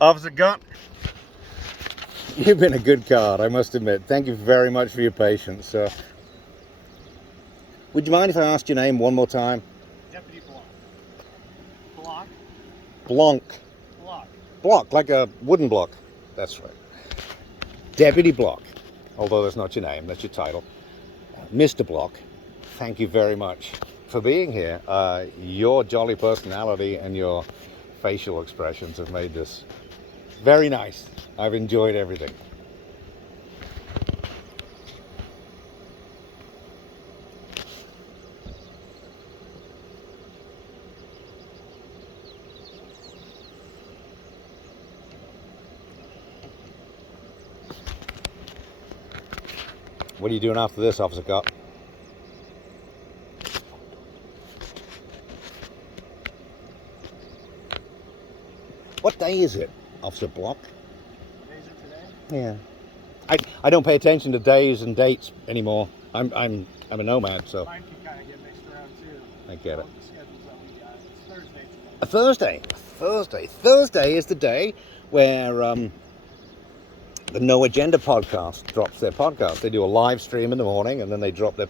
Officer Gunt, you've been a good card, I must admit. Thank you very much for your patience. Would you mind if I asked your name one more time? Deputy Block. Block? Blanc. Block. Block, like a wooden block. That's right. Deputy Block. Although that's not your name, that's your title. Mr. Block, thank you very much for being here. Your jolly personality and your facial expressions have made this very nice. I've enjoyed everything. What are you doing after this, Officer Cop? What day is it, Officer Block? What day is it today? Yeah. I don't pay attention to days and dates anymore. I'm a nomad, so Mine can kind of get mixed around too. I get it. The schedules that we got. It's Thursday today. A Thursday. Thursday is the day where the No Agenda podcast drops their podcast. They do a live stream in the morning and then they drop their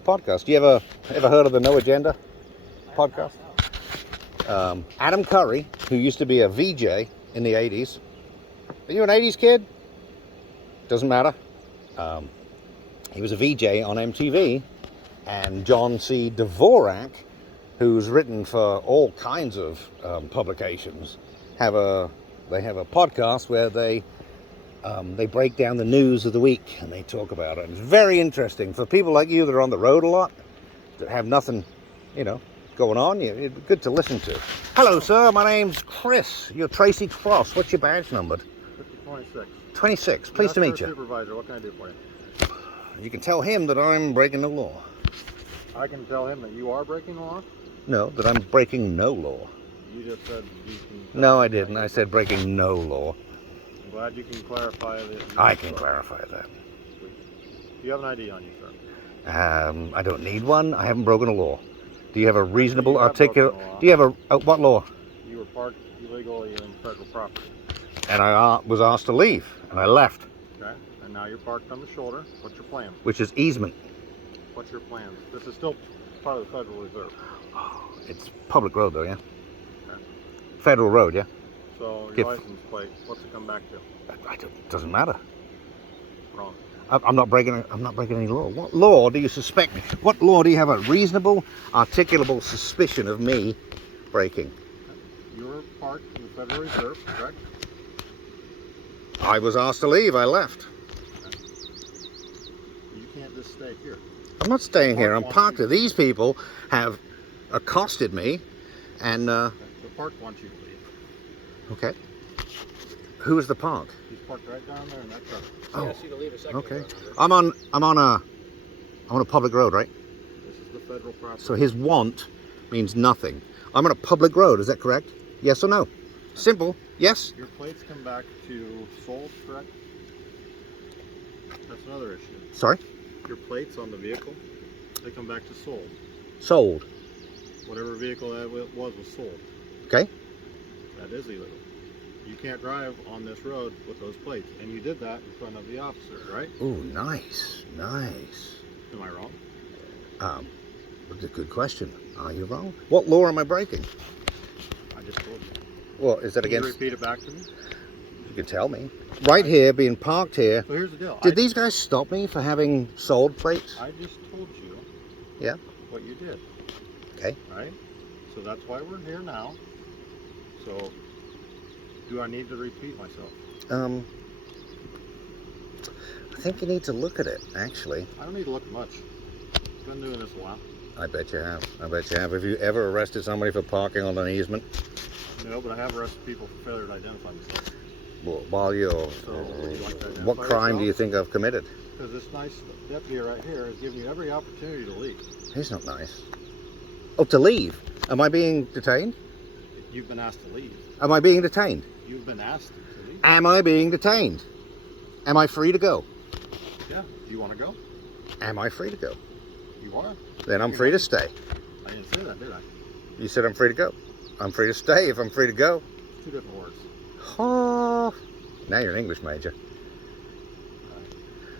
podcast. You ever heard of the No Agenda podcast? Adam Curry, who used to be a VJ in the 80s. Are you an 80s kid? Doesn't matter. He was a VJ on MTV. And John C. Dvorak, who's written for all kinds of publications, they have a podcast where they break down the news of the week and they talk about it. And it's very interesting for people like you that are on the road a lot, that have nothing, going on. It's good to listen to. Hello, sir. My name's Chris. You're Tracy Cross. What's your badge number? 26. 26. Pleased to meet you. Supervisor, what can I do for you? You can tell him that I'm breaking the law. I can tell him that you are breaking the law? No, that I'm breaking no law. You just said you can... No, I didn't. I said breaking no law. I'm glad you can clarify this. I can clarify that. Do you have an ID on you, sir? I don't need one. I haven't broken a law. Do you have a reasonable, You have articulate... broken the law. Do you have what law? You were parked illegally in federal property. And I was asked to leave, and I left, Okay? And now you're parked on the shoulder. What's your plan? which is easement. What's your plan? This is still part of the Federal Reserve. It's public road, though, yeah? Okay. Federal road, yeah? So your Get- license plate, what's it come back to? Doesn't matter. Wrong. I'm not breaking any law. What law do you suspect me? What law do you have a reasonable, articulable suspicion of me breaking? You're parked in the Federal Reserve, correct? I was asked to leave. I left. You can't just stay here. I'm not staying here. I'm parked here. These people have accosted me, and The park wants you to leave. okay. Who is the park? He's parked right down there in that truck. Oh, He asked you to leave a second okay. ago. I'm on a public road, right? This is the federal property. So his want means nothing. I'm on a public road. Is that correct? Yes or no? Simple. Yes. Your plates come back to sold, correct? That's another issue. Sorry. Your plates on the vehicle, they come back to sold. Sold. Whatever vehicle that was sold. Okay. That is illegal. You can't drive on this road with those plates. And you did that in front of the officer, right? Oh, nice. Nice. Am I wrong? That's a good question. Are you wrong? What law am I breaking? I just told you. Well, is that Can you against... repeat it back to me? You can tell me. Right here, being parked here. So here's the deal. Did these guys stop me for having sold plates? I just told you Yeah. what you did. Okay. Right? So that's why we're here now. So do I need to repeat myself? I think you need to look at it, actually. I don't need to look much. I've been doing this a while. I bet you have. I bet you have. Have you ever arrested somebody for parking on an easement? No, but I have arrested people for failure to identify themselves. Well, while you're... So would you like to identify What crime do you yourself? think I've committed? Because this nice deputy right here has given you every opportunity to leave. He's not nice. Oh, to leave? Am I being detained? You've been asked to leave. Am I being detained? You've been asked to leave. Am I being detained? Am I free to go? Yeah. Do you want to go? Am I free to go? You are? Then I'm free to stay. I didn't say that, did I? You said I'm free to go. I'm free to stay if I'm free to go. Two different words. Oh, now you're an English major.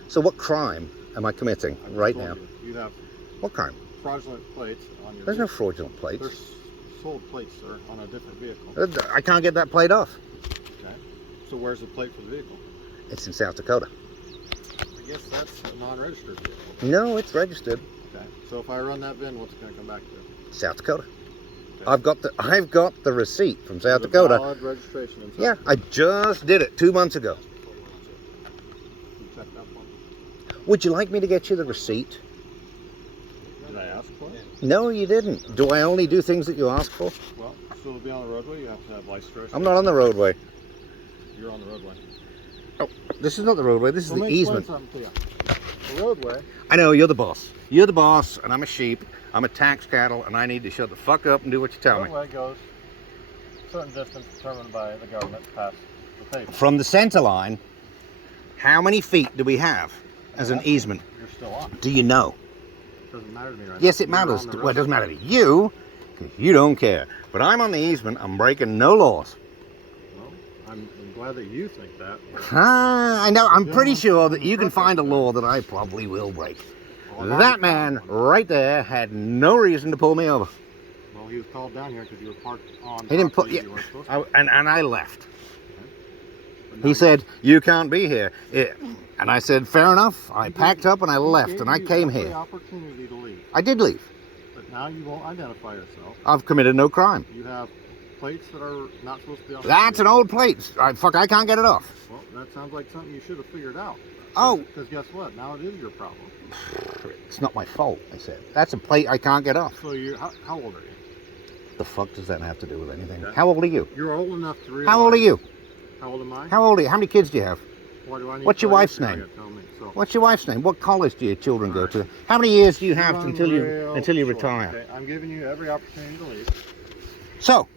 So what crime am I committing I just right told now? You have What crime? fraudulent plates on your There's no vehicle. fraudulent plates. There's sold plates, sir, on a different vehicle. I can't get that plate off. Okay. So where's the plate for the vehicle? It's in South Dakota. I guess that's a non-registered vehicle. No, it's registered. Okay. So if I run that VIN, what's it going to come back to? South Dakota. Okay. I've got the receipt from South The Dakota. valid registration in South Yeah, Dakota. I just did it 2 months ago. You check that one. Would you like me to get you the receipt? Did I ask for it? No, you didn't. Do I only do things that you ask for? Well, so to be on the roadway, you have to have license registration. I'm not on the roadway. You're on the roadway. This is not the roadway. This is Let the me explain easement. something to you. The roadway, I know, you're the boss. You're the boss, and I'm a sheep. I'm a tax cattle, and I need to shut the fuck up and do what you tell me. roadway goes a certain distance determined by the government past the pavement. From the center line, how many feet do we have as an That's- easement? You're still on. Do you know? Doesn't matter to me right Yes, now. it You're matters. on the Well, it doesn't road. matter to you, because you don't care. But I'm on the easement. I'm breaking no laws. Well, I'm glad that you think that. but- Ah, I know. I'm Yeah, pretty well, sure that you can perfect. find a law that I probably will break. Well, I've That already man found one. right there had no reason to pull me over. Well, he was called down here because you were parked on. He didn't property put- you weren't supposed to. And I left. But now He you- said, "You can't be here." And I said, "Fair enough." I he packed gave- up and I he left, gave and I you came every here. opportunity to leave, I did leave. but now you won't identify yourself. I've committed no crime. You have plates that are not supposed to be on. the That's an vehicle. old plate. I can't get it off. Well, that sounds like something you should have figured out. Oh. Because guess what? Now it is your problem. It's not my fault, I said. That's a plate I can't get off. So you, how old are you? The fuck does that have to do with anything? Okay. How old are you? You're old enough to realize. How old are you? How old am I? How old are you? How many kids do you have? Why do I need What's to your tell you? wif's Now name? you gotta tell me. So, What's your wife's name? What college do your children go Alright. to? How many years do you have run until you real short, retire? Okay? I'm giving you every opportunity to leave. So,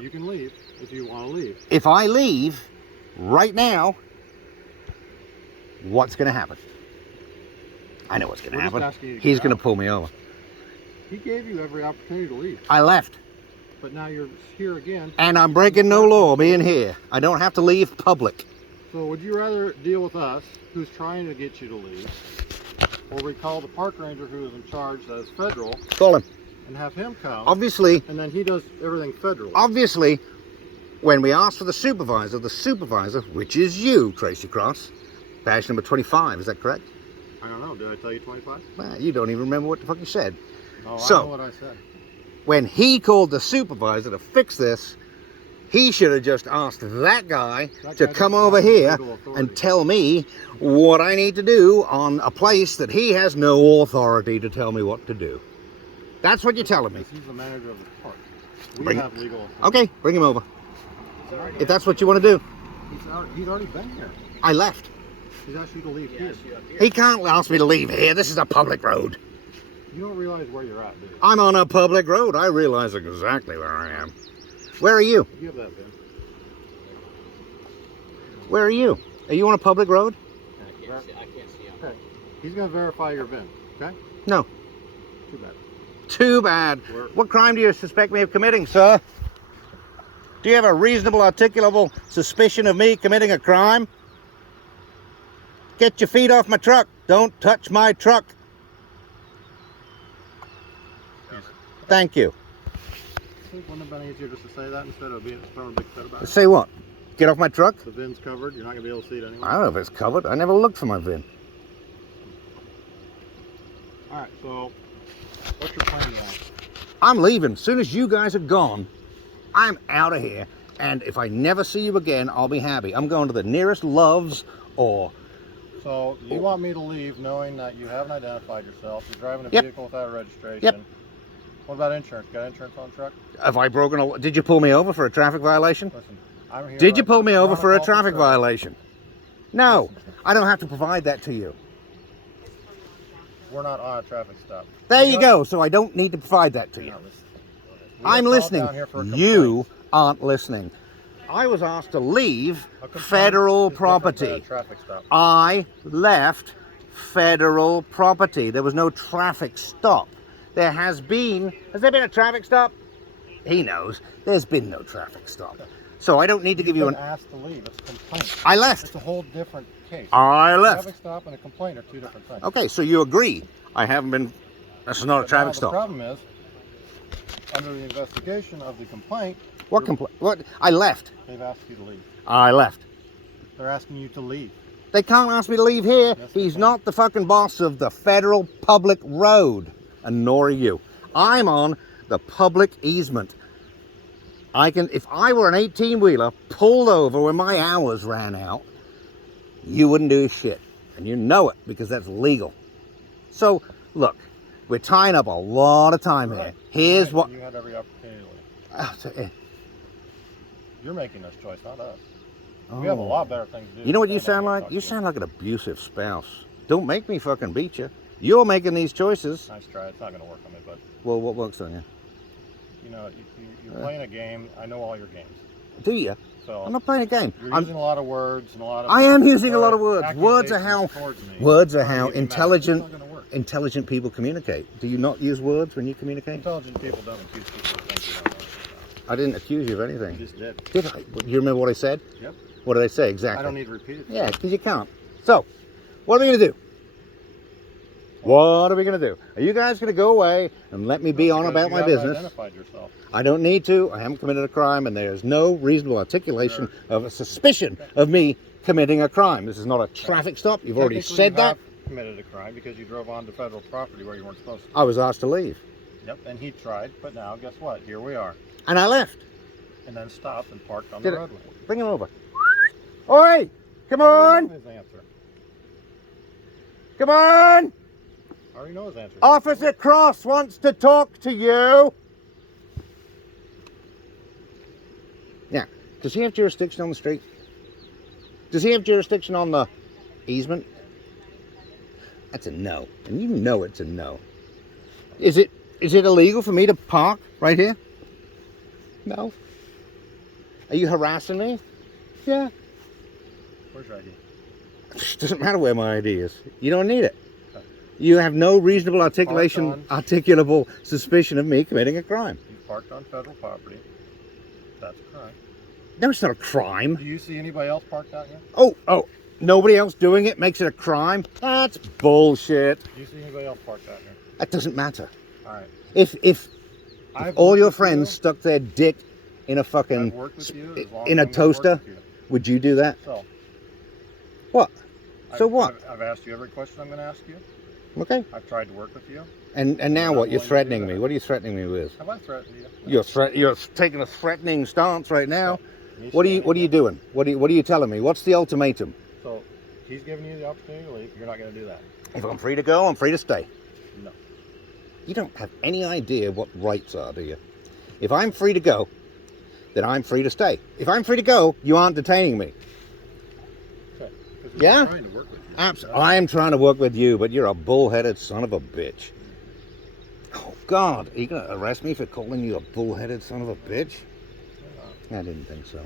You can leave if you want to leave. if I leave right now, what's going to happen? I know what's going to We're just happen. asking you to He's get going to out. pull me over. He gave you every opportunity to leave, I left, but now you're here again. and I'm breaking no law being here. I don't have to leave public. So would you rather deal with us, who's trying to get you to leave, or we call the park ranger who is in charge, that is federal, Call him. and have him come, Obviously, and then he does everything federal? obviously, when we ask for the supervisor, which is you, Tracy Cross, badge number 25, is that correct? I don't know. Did I tell you 25? Well, you don't even remember what the fuck you said. Oh, So- I know what I said. When he called the supervisor to fix this, he should have just asked that guy That to guy come doesn't over have here legal authority. and tell me what I need to do on a place that he has no authority to tell me what to do. That's what you're telling me. Because he's the manager of the park. We Bring- have legal authority. Okay, bring him over. If that's what you want to do. He's already been here. I left. He's asked you to leave here. He can't ask me to leave here. This is a public road. You don't realize where you're at, do you? I'm on a public road. I realize exactly where I am. Where are you? You have that, Ben. Where are you? Are you on a public road? I can't see him. Okay. He's going to verify your VIN, okay? No. Too bad. Too bad. We're- What crime do you suspect me of committing, sir? Do you have a reasonable, articulable suspicion of me committing a crime? Get your feet off my truck. Don't touch my truck. Thank you. Wouldn't it have been easier just to say that instead of being throwing a big fit about it? Say what? Get off my truck? The VIN's covered. You're not going to be able to see it anyway. I don't know if it's covered. I never looked for my VIN. All right, so what's your plan now? I'm leaving. As soon as you guys are gone, I'm out of here. And if I never see you again, I'll be happy. I'm going to the nearest Love's or... So you want me to leave knowing that you haven't identified yourself, you're driving a Yep. vehicle without a registration. Yep. What about insurance? Got insurance on the truck? Have I broken a... Did you pull me over for a traffic violation? Listen, I'm here. Did you pull me You're over on for a call traffic service. violation? No, I don't have to provide that to you. We're not on a traffic stop. There We you got- go. So I don't need to provide that to You're you. not listening. We I'm got called listening. down here for a You complaint. aren't listening. I was asked to leave A complaint federal is different than a property. traffic stop. I left federal property. There was no traffic stop. There has been... Has there been a traffic stop? He knows. There's been no traffic stop. So I don't need to give you You've an... been asked to leave. It's a complaint. I left. It's a whole different case. I A left. traffic stop and a complaint are two different things. Okay, so you agree. I haven't been... That's not a But traffic now stop. The problem is, under the investigation of the complaint, What complaint? What? I left. they've asked you to leave. I left. They're asking you to leave. They can't ask me to leave here. Yes, they He's can. not the fucking boss of the federal public road, and nor are you. I'm on the public easement. I can, if I were an 18-wheeler pulled over when my hours ran out, you wouldn't do shit, and you know it because that's legal. So, look, we're tying up a lot of time here. Right. Here's what. You had every opportunity to leave. You're making this choice, not us. We have a lot better things to do. You know what than you stand sound out like? here You and talk sound like an abusive spouse. Don't make me fucking beat you. You're making these choices. to you. Nice try. It's not going to work on me, but Well, what works on you? you know, you're playing a game. I know all your games. Do you? So I'm not playing a game. you're using a lot of words and a lot of. I am using a lot of words. Words are accusations how towards me. words are Trying to how get you mad. intelligent It's not gonna work. intelligent people communicate. Do you not use words when you communicate? Intelligent people don't accuse people of things you don't know anything I didn't accuse you of about. anything. You just did. Did I? You remember what I said? Yep. What did I say I exactly? don't need to repeat it. Yeah, because you can't. So, what are we going to do? What are we going to do? Are you guys going to go away and let me be on Because about you my haven't business? Identified yourself. I don't need to. I haven't committed a crime, and there's no reasonable articulation of a suspicion of me committing a crime. This is not a traffic stop. You've already Technically, said you that. have committed a crime because you drove onto federal property where you weren't supposed to. I was asked to leave, Yep. And he tried, but now guess what? Here we are. and I left. And then stopped and parked on Did the it- roadway. Bring him over. Oi! Come I already on! know his answer. Come on! I already know his answer. Officer Cross wants to talk to you. Now, does he have jurisdiction on the street? Does he have jurisdiction on the easement? That's a no, and you know it's a no. Is it illegal for me to park right here? No. Are you harassing me? Yeah. Where's your ID? Doesn't matter where my ID is. You don't need it. You have no reasonable articulable suspicion of me committing a crime. You parked on federal property. That's a crime. No, it's not a crime. Do you see anybody else parked out here? Oh, nobody else doing it makes it a crime? That's bullshit. Do you see anybody else parked out here? That doesn't matter. All right. If I've all worked your with friends you. stuck their dick in a I've fucking worked with you as long in as a I'm gonna work toaster, with you. would you do that? So. What? So what? I've asked you every question I'm going to ask you. Okay. I've tried to work with you. And now I'm what? not You're willing to do threatening me. that. What are you threatening me with? Have I threatened you? You're taking a threatening stance right now. Me What are standing you there. doing? What are you telling me? What's the ultimatum? So he's giving you the opportunity to leave. You're not going to do that. If I'm free to go, I'm free to stay. No. You don't have any idea what rights are, do you? If I'm free to go, then I'm free to stay. If I'm free to go, you aren't detaining me. Okay. 'Cause we're Yeah? trying to work with you. I am trying to work with you, but you're a bullheaded son of a bitch. Oh, God. Are you going to arrest me for calling you a bullheaded son of a bitch? I didn't think so.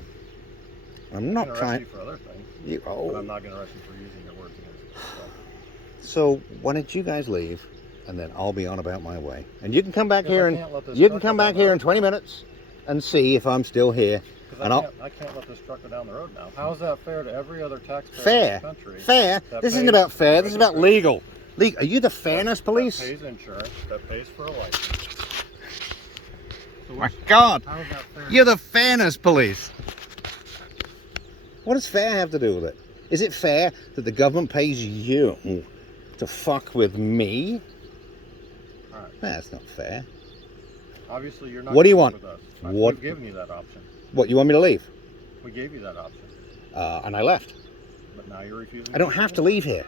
I'm I'm not going to arrest trying... you for other things, You, but oh. I'm not going to arrest you for using your words against you. So why don't you guys leave, and then I'll be on about my way. And you can come back Because here I and can't let this you can truck come go back down here the in 20 minutes and see if I'm still here. Because And I can't let this truck go down the road now. How is that fair to every other taxpayer Fair. in the country? Fair. that This isn't pays about fair. for This is about registration, legal. Are you the fairness police? That pays insurance, that pays for a license. So My God. how is that fair? You're the fairness police. What does fair have to do with it? Is it fair that the government pays you to fuck with me? All right. That's not fair. Obviously, you're not. What do you gonna want? work With us. What- We've given you that option. What, you want me to leave? We gave you that option, And I left. but now you're refusing. I don't have to leave here.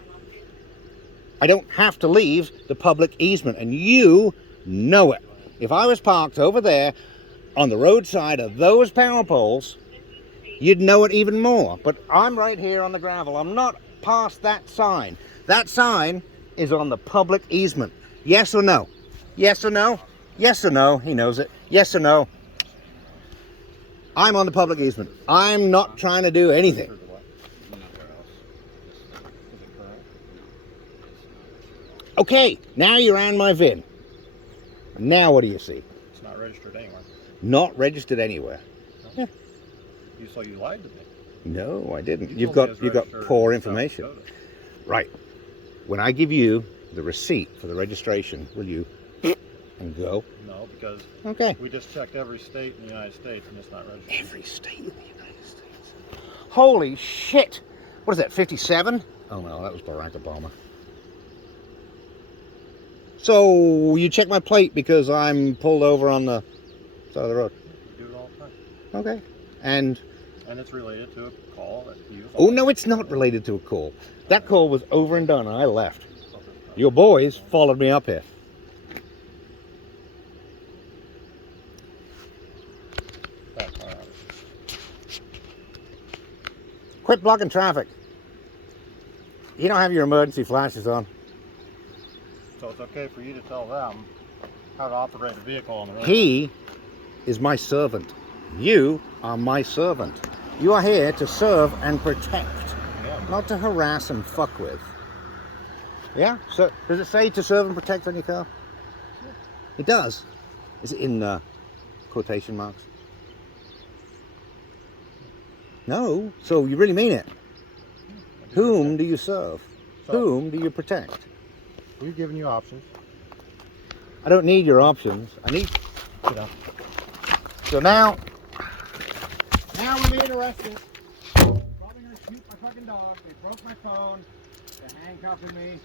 I don't have to leave the public easement, and you know it. If I was parked over there on the roadside of those power poles, you'd know it even more. But I'm right here on the gravel. I'm not past that sign. That sign is on the public easement. Yes or no? Yes or no? Yes or no? He knows it. Yes or no? I'm on the public easement. I'm not trying to do anything. Okay, now you ran my VIN. Now what do you see? It's not registered anywhere. Not registered anywhere. Yeah. So you lied to me. No, I didn't. You You've told me got it was you've got registered poor in information. South Dakota. Right. When I give you the receipt for the registration, will you and go? No, because Okay. we just checked every state in the United States and it's not registered. Every state in the United States. Holy shit! What is that, 57? Oh no, that was Barack Obama. So, you check my plate because I'm pulled over on the side of the road. We do it all the time. Okay. And, And it's related to a call that you. oh no, it's not related to a call. That call was over and done and I left. Your boys followed me up here. Quit blocking traffic. You don't have your emergency flashes on. So it's okay for you to tell them how to operate a vehicle on the road. He is my servant. You are my servant. You are here to serve and protect, Yeah. not to harass and fuck with. Yeah? So does it say to serve and protect on your car? It does. Is it in quotation marks? No. So you really mean it. Whom do you serve? So- Whom do you protect? We've given you options. I don't need your options. I need, you know. So now we're being arrested. Probably gonna shoot my fucking dog. They broke my phone. They're handcuffing me.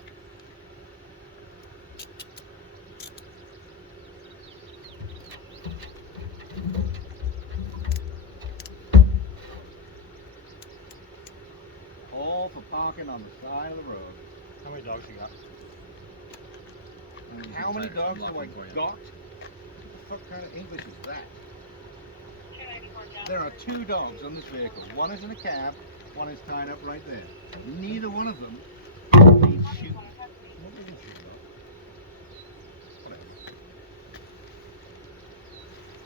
All for parking on the side of the road. How many dogs you got? How many dogs do I got? What kind of English is that? There are 2 dogs on this vehicle. One is in a cab, one is tied up right there. Neither one of them needs shooting.